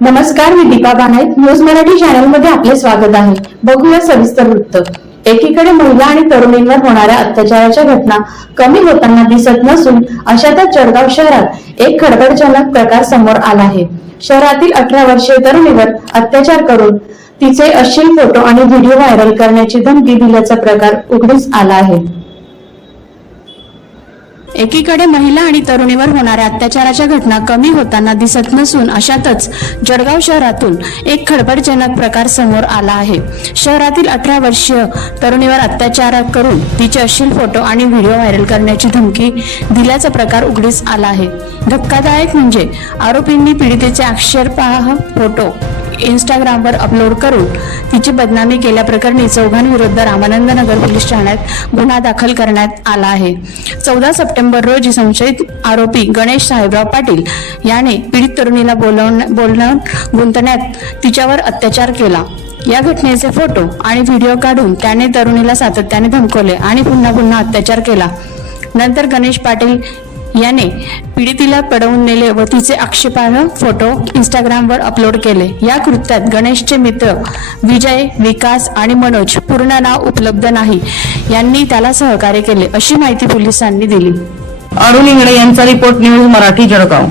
नमस्कार मी दीपा बानाईत न्यूज मराठी चॅनलमध्ये आपले स्वागत आहे. बघूया सविस्तर वृत्त. एकीकडे महिला आणि तरुणींवर होणाऱ्या अत्याचाराच्या घटना कमी होताना दिसत नसून अशातच जळगाव शहरात एक खडबडजनक प्रकार समोर आला आहे. शहरातील अठरा वर्षीय तरुणीवर अत्याचार करून तिचे अश्लील फोटो आणि व्हिडिओ व्हायरल करण्याची धमकी दिल्याचा प्रकार उघडीस आला आहे. एकीकडे महिला आणि तरुणीवर होणाऱ्या अत्याचाराच्या घटना कमी होताना दिसत नसून अशातच जळगाव शहरातून एक खडबडजनक प्रकार समोर आला आहे. शहरातील अठरा वर्षीय तरुणीवर अत्याचार करून तिचे अश्लील फोटो आणि व्हिडिओ व्हायरल करण्याची धमकी दिल्याचा प्रकार उघडीस आला आहे. धक्कादायक म्हणजे आरोपींनी पीडितेचे अक्षरपाह फोटो इंस्टाग्रामवर अपलोड करून तिची बदनामी केल्याप्रकरणी चौघांविरुद्ध रामानंद नगर पोलीस ठाण्यात गुन्हा दाखल करण्यात आला आहे. चौदा सप्टेंबर रोजी संशयित आरोपी गणेश साहेबराव पाटील याने पीडित तरुणीला बोलवण बोलणं गुंतण्यात तिच्यावर अत्याचार केला. या घटनेचे फोटो आणि व्हिडिओ काढून त्याने तरुणीला सातत्याने धमकवले आणि पुन्हा पुन्हा अत्याचार केला. नंतर गणेश पाटील याने पीडितीला पडवून नेले व तिचे आक्षेपार्ह फोटो इंस्टाग्रामवर अपलोड केले. या कृत्यात गणेशचे मित्र विजय विकास आणि मनोज पूर्ण नाव उपलब्ध नाही. यांनी त्याला सहकार्य केले अशी माहिती पोलिसांनी दिली. अरुण इंगळे यांचा रिपोर्ट न्यूज मराठी जळगाव.